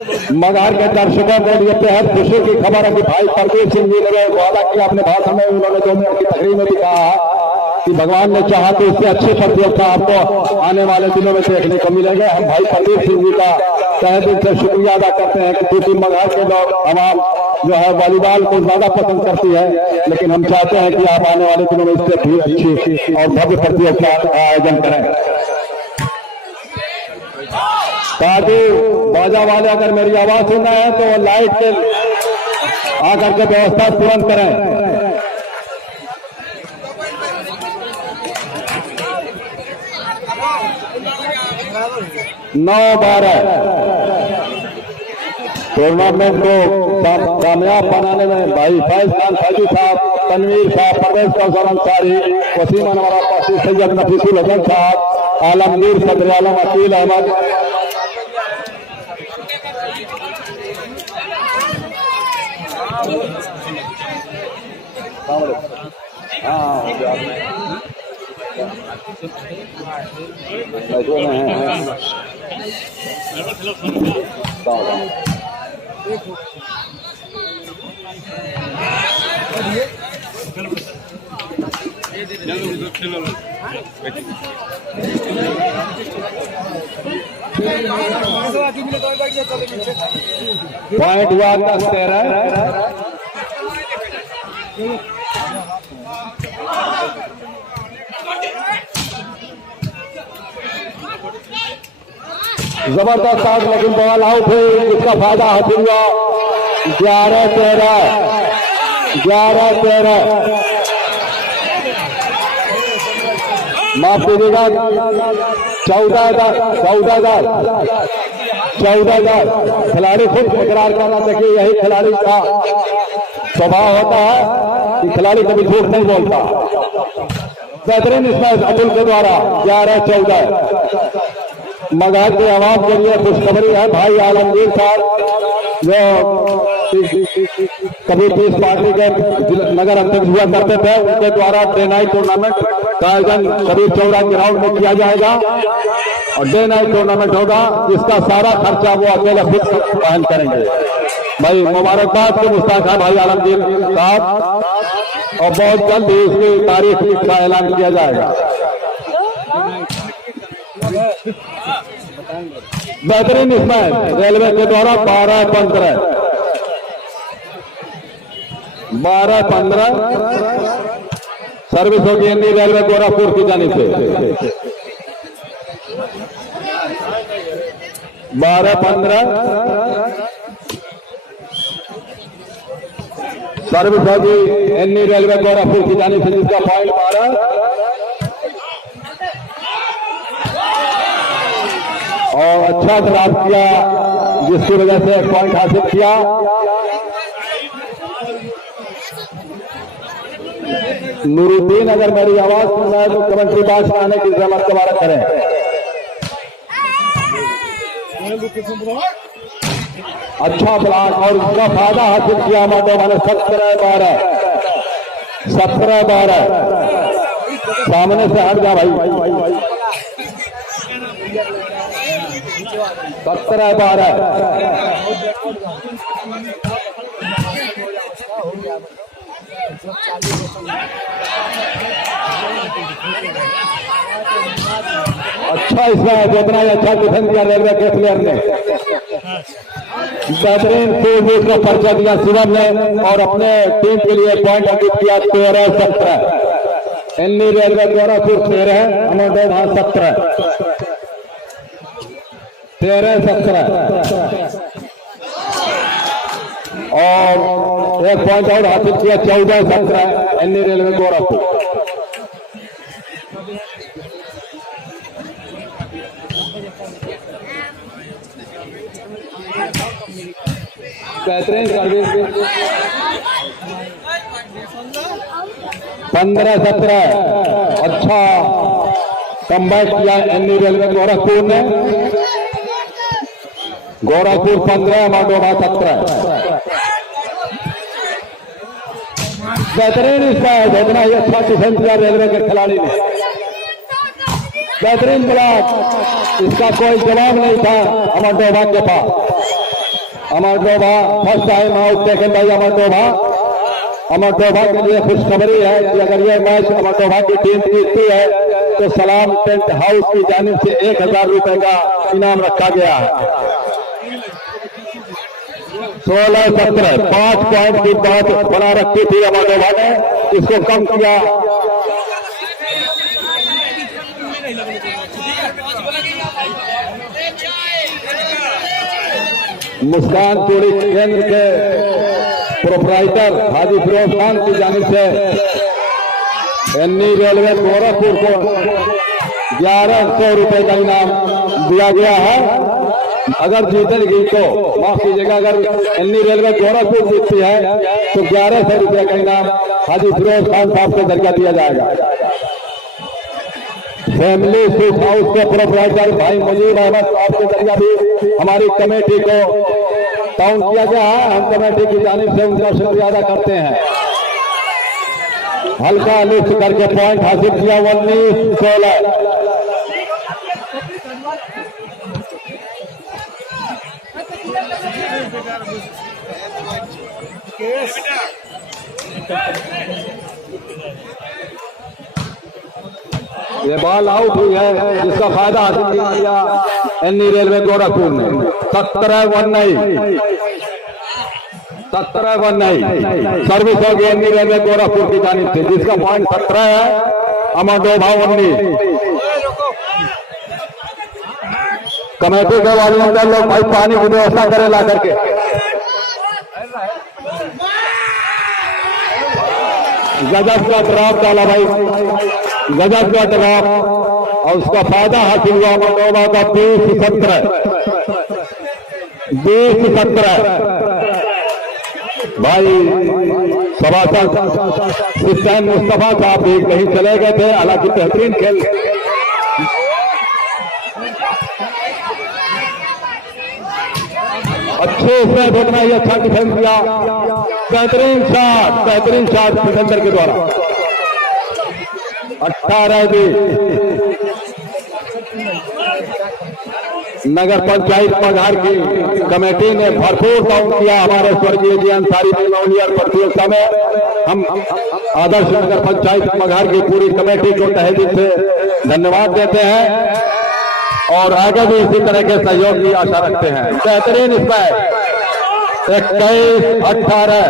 मगहर के दर्शकों को ये बेहद खुशी की खबर है कि भाई प्रदेश सिंह जी ने वादा किया अपने भाषण में, उन्होंने 2 मिनट की तकरीर में भी कहा कि भगवान ने चाहा तो इससे अच्छी प्रतियोगिता आपको आने वाले दिनों में देखने को मिलेंगे। हम भाई प्रदेश सिंह जी का तहे दिल से शुक्रिया अदा करते हैं कि क्योंकि मगहर के लोग आवाम जो है वॉलीबॉल को ज्यादा पसंद करती है, लेकिन हम चाहते हैं कि आप आने वाले दिनों में इससे भी अच्छी और भव्य प्रतियोगिता का आयोजन करें। ताकि बाजा वाले अगर मेरी आवाज सुन रहे हैं तो लाइट के आकर के व्यवस्था तुरंत करें। नौ 12 टूर्नामेंट को कामयाब बनाने में भाई फैज खान फैजी साहब, तनवीर साहब, प्रदेश काउंसिल अंसारी, वसीम अनवर पासी, सैयद नफीसुल हसन साहब, आलमगीर सदर आलम, अकील अहमद, पॉइंट हुआ 10-13। जबरदस्त आउट, लेकिन बॉल आउट हुई, इसका फायदा हासिल हुआ। 11-13 माफ कीजिएगा, 14,000 खिलाड़ी खुद इकरार करना। देखिए यही खिलाड़ी का स्वभाव होता है कि खिलाड़ी कभी झूठ नहीं बोलता। बेहतरीन इसमें अतुल के द्वारा 11-14 मगहर की आवाज के लिए खुशखबरी है। भाई आलमगीर साहब जो कभी पीस पार्टी के नगर अध्यक्ष हुआ करते थे, उनके द्वारा डे नाइट टूर्नामेंट का आयोजन करीब 14 ग्राउंड में किया जाएगा और डे नाइट टूर्नामेंट होगा, जिसका सारा खर्चा वो अकेले खुद वहन करेंगे। भाई मुबारकबाद के मुस्ताक है भाई आलमगीर साहब, और बहुत जल्द ही इसकी तारीख का ऐलान किया जाएगा। बेहतरीन इसमें रेलवे के द्वारा 12-15 सर्विस होगी इंडी रेलवे गोरखपुर की जानिब से। 12-15 सर्विस होगी इंडी रेलवे गोरखपुर की जानिब से, जिसका पॉइंट 12 और अच्छा ड्राइव किया, जिसकी वजह से 1 पॉइंट हासिल किया। नूरुद्दीन अगर मेरी आवाज सुन रहा है तो कमेंट्री बॉक्स में आने की जहमत दोबारा करें। अच्छा ब्लॉक और उसका फायदा हासिल किया अमरडोभा ने। 17-12 सामने से हट जा भाई। 17-12 अच्छा इसमें जितना ही अच्छा डिफेंस किया रेलवे के प्लेयर ने, बेहतरीन फील्ड का पर्चा दिया शिवम ने और अपने टीम के लिए पॉइंट अंकित किया। 13-17 इंडी रेलवे गोरखपुर 13, अमरडोभा 17। 13-17 और 1 पॉइंट और हासिल किया। 14-17 इंडी रेलवे गोरखपुर। बेहतरीन सर्विस 15-17 अच्छा कमबैक किया इंडी रेलवे गोरखपुर ने। गोरखपुर 15, अमरडोभा 17। बेहतरीन इसका जितना ही अच्छा डिफेंस किया रेलवे के खिलाड़ी ने। बेहतरीन ब्लॉक, इसका कोई जवाब नहीं था अमरडोभा के पास। Amardobha first time out taken by Amardobha. Amardobha के लिए खुशखबरी है कि अगर यह मैच अमरडोभा की टीम जीतती है तो सलाम टेंट हाउस की जानिब से 1000 रुपए का इनाम रखा गया है। 16-17 5 पॉइंट की बात बना रखी थी अमरडोभा ने, इसको कम किया। मुस्कान चूड़ी केंद्र के प्रोपराइटर हाजी फिरोज खान की जानिब से एनई रेलवे गोरखपुर को 1100 रुपए का इनाम दिया गया है। अगर जीतेगी तो माफ कीजिएगा, अगर एनई रेलवे गोरखपुर जीतती है तो 1100 रुपए का इनाम हाजी फिरोज खान साहब को दर्जा दिया जाएगा। फैमिली स्वीट हाउस के प्रोपराइटर भाई मुजीब अहमद साहब के जरिए भी हमारी कमेटी को काउंट किया गया है। हम कमेटी की जानिब से उनका शुक्रिया अदा करते हैं। हल्का लिफ्ट करके पॉइंट हासिल किया 19-16। ये बॉल आउट हुई है जिसका फायदा हासिल किया एनई रेलवे गोरखपुर ने। 17-19 सर्विस होगी एनई रेलवे गोरखपुर की जानिब से, जिसका पॉइंट 17 है। अमरडोभा 19। कमेटी के वाले लोग भाई पानी की व्यवस्था करें ला करके। गजब का ड्रॉप डाला भाई, गजब का ड्रॉप, और उसका फायदा हासिल हुआ अमरडोभा का 20-17। भाई सभासद हुसैन मुस्तफा साहब भी कहीं चले गए थे, हालांकि बेहतरीन खेल। अच्छे से देखना ही अच्छा डिफेंस किया। बेहतरीन शॉट डिफेंडर के द्वारा। 18 नगर पंचायत मगहर की कमेटी ने भरपूर काउंट किया हमारे स्वर्गीय जी अंसारी मेमोरियल प्रतियोगिता में। हम आदर्श नगर पंचायत मगहर की पूरी कमेटी को तहे दिल से धन्यवाद देते हैं और आगे भी इसी तरह के सहयोग की आशा रखते हैं। बेहतरीन इसमें 21-18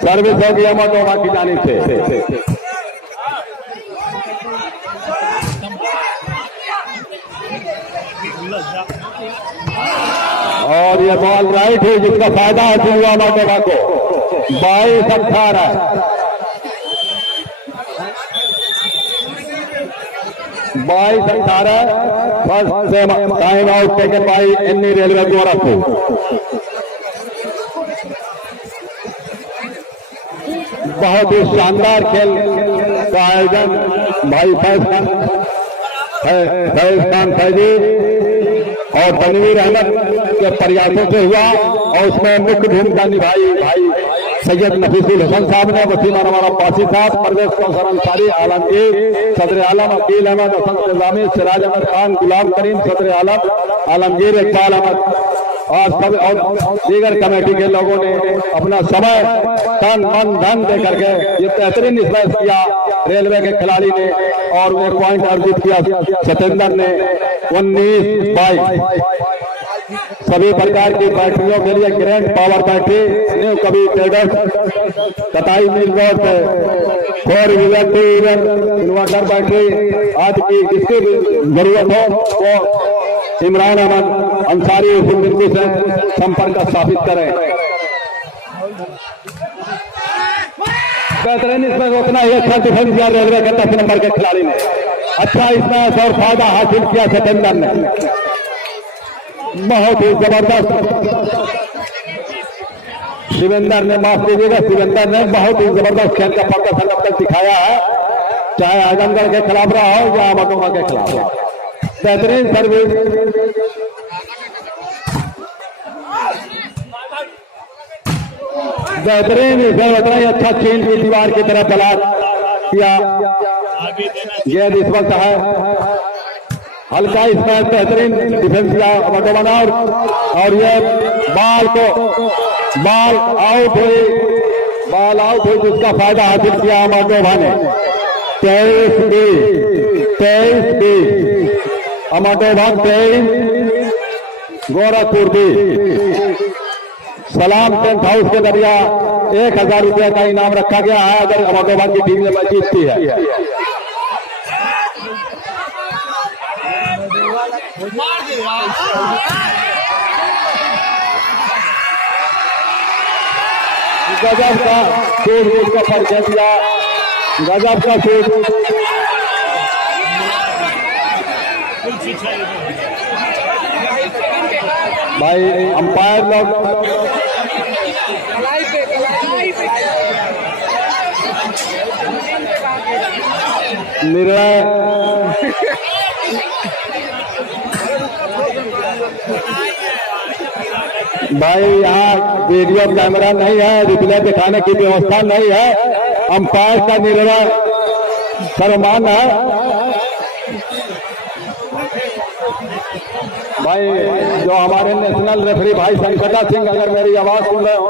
सर्विस होगी अमरडोभा की जानिब से। और ये बॉल राइट है जिसका फायदा हासिल हुआ अमरडोभा को। 22-18 फर्स्ट से time out taken by NE railway Gorakhpur. बहुत ही शानदार खेल का आयोजन भाई फैज खान फैजी और तनवीर अहमद के प्रयासों से हुआ, और उसमें मुख्य भूमिका निभाई भाई सैयद नफीसुल हसन साहब ने, वसीम हमारा पासी साहब, परवेज कौसर अंसारी, आलमगीर, सदर आलम अकील अहमद, हसन निजामी, सिराज अहमद खान, गुलाम करीम, सदर आलम, आलमगीर इकबाल अहमद और सब और दीगर कमेटी के लोगों ने अपना समय तन मन धन दे करके ये बेहतरीन स्मैश किया रेलवे के खिलाड़ी ने, और एक पॉइंट अर्जित किया सतेंद्र ने। 19-22 सभी प्रकार की बैटरियों के लिए ग्रैंड पावर बैटरी न्यू कभी ट्रेडर्स कताई मिल रोड पे 4 व्हीलर 2 व्हीलर इन्वर्टर बैटरी आदि की जिसकी भी जरूरत हो वो इमरान अहमद अंसारी उस बिंदु से संपर्क स्थापित करें। बेहतरीन इसमें रोकना ही अच्छा डिफेंस किया रेलवे के 10 नंबर के खिलाड़ी ने। अच्छा इसमें और फायदा हासिल किया सतेंद्र ने, बहुत ही जबरदस्त शिवेंद्र ने, माफ कीजिएगा शिवेंद्र ने बहुत ही जबरदस्त खेल का प्रदर्शन अब तक दिखाया है, चाहे आजमगढ़ के खिलाफ रहा हो या अमरडोभा के खिलाफ रहा। बेहतरीन सर्विस, बेहतरीन इसे अच्छा चीन की दीवार की तरफ बलात् किया गेंद इस वक्त है हल्का इसमें बेहतरीन डिफेंस किया अमरडोभा ने और ये बॉल आउट हुई जिसका फायदा हासिल किया अमरडोभा ने 23-20 अमरडोभा 23 गोरखपुर भी। सलाम टेंट हाउस के जरिया 1000 रुपये का इनाम रखा गया है अगर अमरडोभा की टीम में जीतती है। गजब का शूट उसका परिचय दिया, गजब का शूट। भाई अंपायर लोग निर्णय भाई यहाँ वीडियो कैमरा नहीं है, रिप्ले दिखाने की व्यवस्था नहीं है। अंपायर का निर्णय सर्वमान्य है। भाई जो हमारे नेशनल रेफरी भाई संकटा सिंह अगर मेरी आवाज सुन रहे हो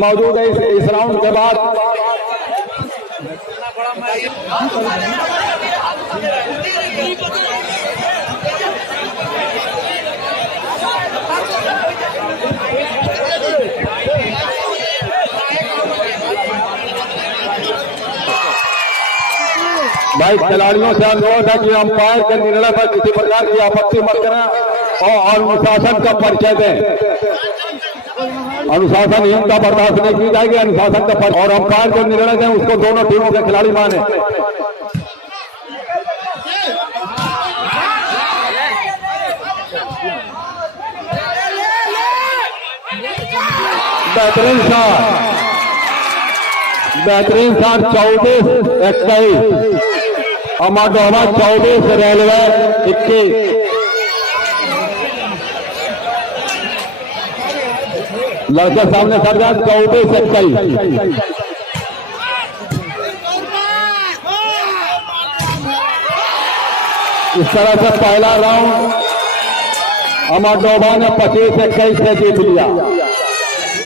मौजूद है इस राउंड के बाद। भाई खिलाड़ियों से अनुरोध है कि अंपायर के निर्णय पर किसी प्रकार की आपत्ति मत करें और अनुशासन का परिचय दें। अनुशासनहीनता बर्दाश्त नहीं की जाएगी, अनुशासन का परिचय और अंपायर जो निर्णय दें उसको दोनों टीमों के खिलाड़ी माने। बेहतरीन शॉट 24-21 अमरडोभा 24 रेलवे 21। लड़के सामने सर जाए 24-21। इस तरह से पहला राउंड अमरडोभा ने 25-21 से जीत लिया।